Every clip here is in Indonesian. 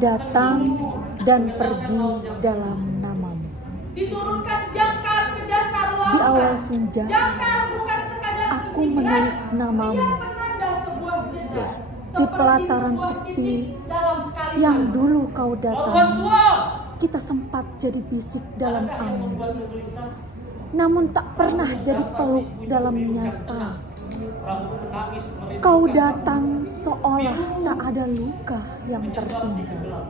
datang dan pergi dalam namamu. Diturunkan jangkar ke dasar lautan. Di awal senja, Jangkar bukan sekadar aku bersih menulis beras. namamu. Ia penanda sebuah jejak. Di pelataran sepi yang dulu kau datangi, kita sempat jadi bisik dalam angin, namun tak pernah jadi peluk dalam nyata. Kau datang seolah tak ada luka yang tertinggal,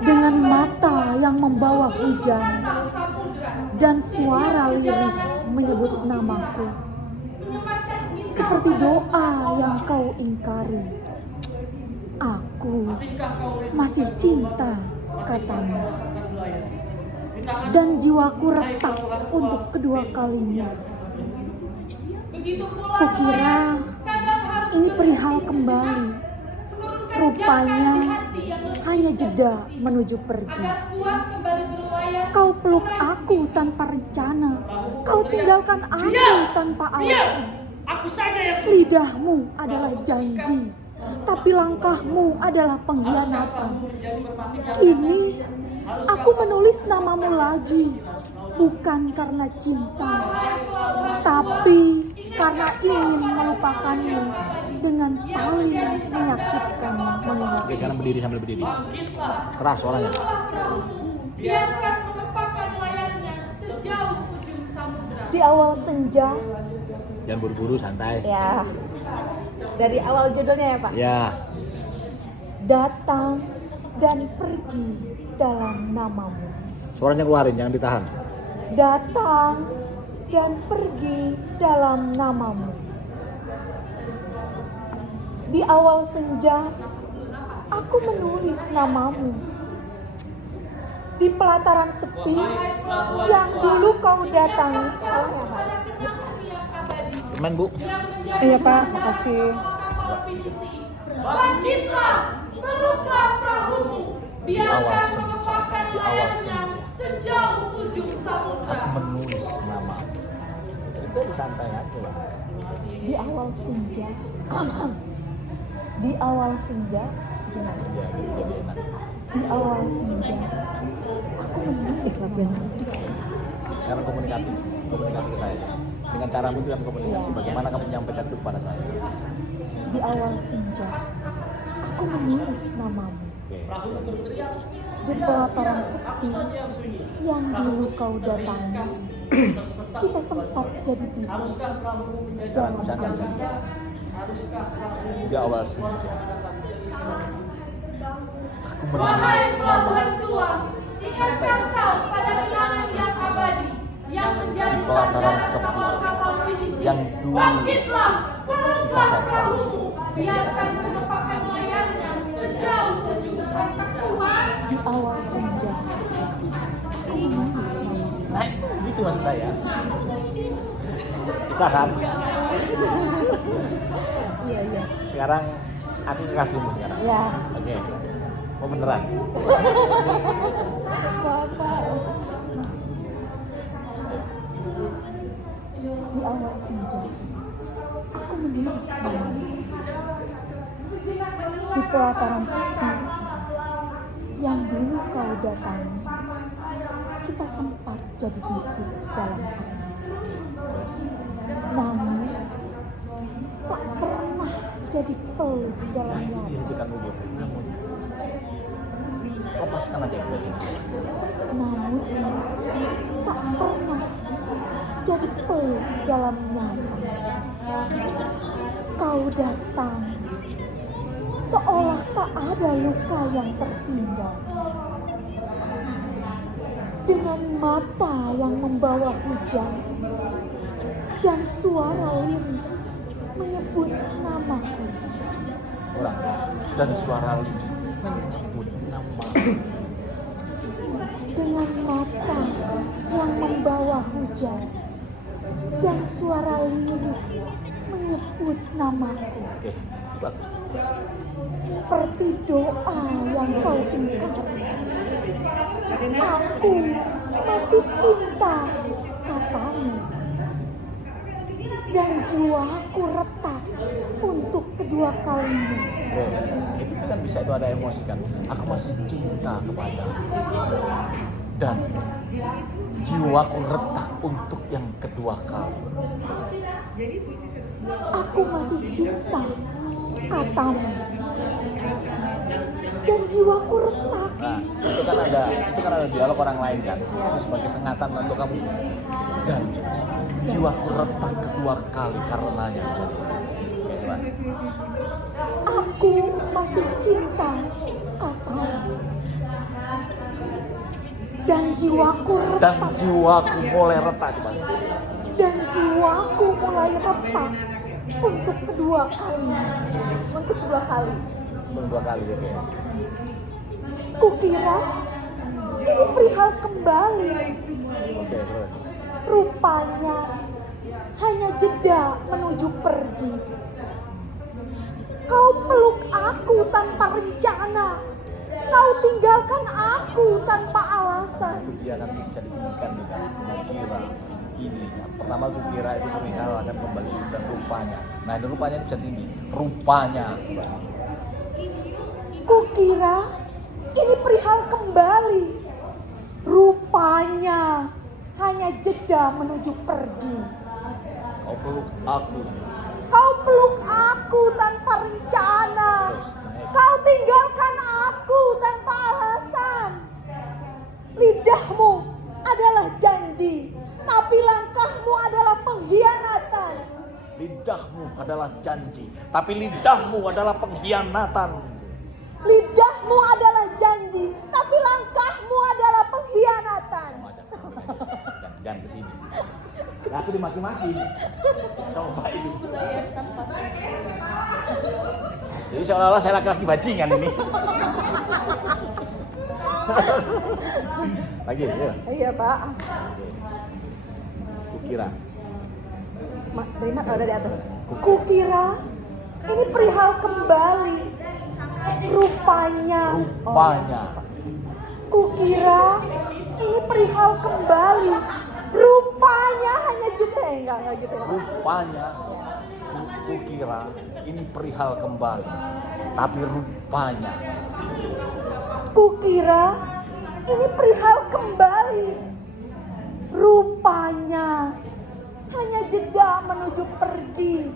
dengan mata yang membawa hujan dan suara lirih menyebut namaku, seperti doa yang kau ingkari. Aku masih cinta, katamu, dan jiwaku retak untuk kedua kalinya. Kukira ini perihal kembali, rupanya hanya jeda menuju pergi. Kau peluk aku tanpa rencana, kau tinggalkan aku tanpa alasan. Lidahmu adalah janji, tapi langkahmu adalah pengkhianatan. Kini aku menulis namamu lagi, bukan karena cinta, tapi karena ingin melupakanmu dengan paling menyakitkan mengingat. Oke, sekarang berdiri sambil berdiri. Keras suaranya. Biarkan mengepakkan layarnya sejauh ujung samudra. Di awal senja, Jangan buru-buru, santai. ya, dari awal judulnya ya Pak, Ya, datang dan pergi dalam namamu. suaranya keluarin, jangan ditahan. Datang dan pergi dalam namamu. Di awal senja, aku menulis namamu. Di pelataran sepi yang dulu kau datangi. Salah ya Pak? Teman Bu. Iya Pak, makasih. Bangkitlah, peluklah perahumu. Biarkan mengepakkan layarnya sejauh ujung samudra. Aku menulis nama. Itu santai aja lah. Di awal senja, di awal senja, gimana? Ya, jadi enak. Di awal senja, aku menulis namamu. Sekarang komunikasi ke saya. Dengan caramu itu kan komunikasi. Bagaimana kamu menyampaikan itu kepada saya? Di awal senja, aku menulis namamu. Oke. Di pelataran sepi yang dulu kau datangi, kita sempat jadi bisik dalam Misalkan angin. di awal senja, aku Wahai menulis pelabuhan nama. tua, ingatkah kau pada kenangan yang abadi yang menjadi Di pelataran sandaran sepi kapal-kapal Fenisia? yang dulu Bangkitlah, peluklah kita perahumu. Biarkan mengepakkan layarnya sejauh ujung samudra. Di awal senja, aku menulis namamu. Nah itu maksud saya. Bisa kan? Iya, iya. Sekarang aku kasihmu sekarang. Ya, Oke. Mau beneran? Bapak. Di awal senja, aku menulis namamu. Di pelataran sepi yang dulu kau datangi, kita sempat jadi bisik dalam angin. Namun, tak pernah jadi peluk dalam nyata. Dihentikan dulu. Namun lepaskan aja ke sini. Namun, tak pernah jadi peluk dalam nyata. Kau datang seolah tak ada luka yang tertinggal, dengan mata yang membawa hujan dan suara lirih menyebut namaku. Ulang. Dan suara menyebut nama. Dengan mata yang membawa hujan dan suara lirih menyebut namaku, Oke, bagus. seperti doa yang kau ingkari. Aku masih cinta, katamu, dan jiwaku retak untuk kedua kalinya. Oke. Itu kan bisa itu ada emosi kan. Aku masih cinta kepadamu. Dan jiwaku retak untuk yang kedua kali. Aku masih cinta, katamu. Dan jiwaku retak. Nah, itu kan ada dialog orang lain kan. Itu sebagai sengatan untuk kamu. Dan jiwaku retak kedua kali karenanya. Oke, coba. Aku masih cinta, katamu. Dan jiwaku Dan retak. jiwaku mulai retak coba. Dan jiwaku mulai retak untuk kedua kali. Untuk kedua kali. Dua kali oke. Kukira ini perihal kembali. Oke, terus. Rupanya hanya jeda menuju pergi. Kau peluk aku tanpa rencana. Kau tinggalkan aku tanpa alasan. Itu dia kan bisa ditinggikan nih kan. Kukira ini kan. Pertama kukira itu perihal akan kembali dan rupanya. Nah, ini rupanya bisa tinggi. Rupanya. Kukira ini perihal kembali. Rupanya hanya jeda menuju pergi. Kau peluk aku. Kau peluk aku tanpa rencana. Kau tinggalkan aku tanpa alasan. Lidahmu adalah janji, tapi langkahmu adalah pengkhianatan. Lidahmu adalah janji, tapi lidahmu adalah pengkhianatan. Lidahmu adalah janji, tapi langkahmu adalah pengkhianatan. Jangan kesini. Nah, aku dimaki-maki. Coba itu. Jadi seolah-olah saya laki-laki bajingan ini. Lagi, ya. Iya Pak. Kukira. Terima dari atas. Kukira ini perihal kembali. Rupanya. Kukira ini perihal kembali. Rupanya hanya jeda. Enggak gitu. Rupanya. Kukira ini perihal kembali. Tapi rupanya. Kukira ini perihal kembali. Rupanya hanya jeda menuju pergi.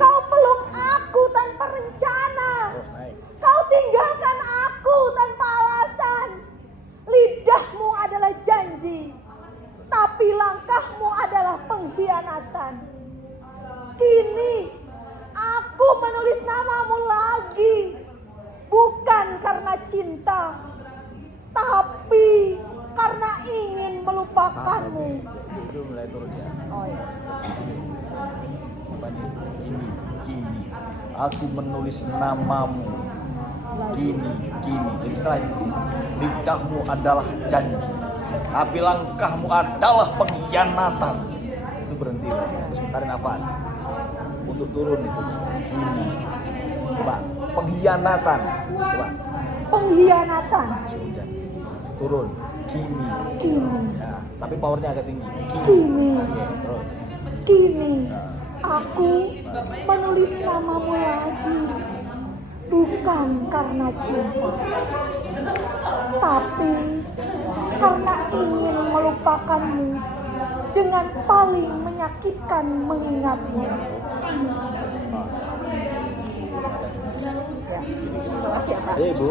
Kau peluk aku tanpa rencana. Terus naik. Kau tinggalkan aku tanpa alasan. Lidahmu adalah janji, tapi langkahmu adalah pengkhianatan. Kini aku menulis namamu lagi, bukan karena cinta, tapi karena ingin melupakanmu. Itu mulai turun ya. Oh iya. Apa nih? Kini aku menulis namamu. Kini. Jadi setelah itu, lidahmu adalah janji, tapi langkahmu adalah pengkhianatan. Itu berhenti lagi. Terus tarik nafas. Untuk turun itu. Kini. Coba. Pengkhianatan. Coba. Pengkhianatan. Sudah. Turun. Kini. Ya, tapi powernya agak tinggi. Kini. Oke, terus. Kini aku menulis namamu lagi, bukan karena cinta, tapi karena ingin melupakanmu dengan paling menyakitkan mengingatmu. Ya, terima kasih ya Pak. Ibu.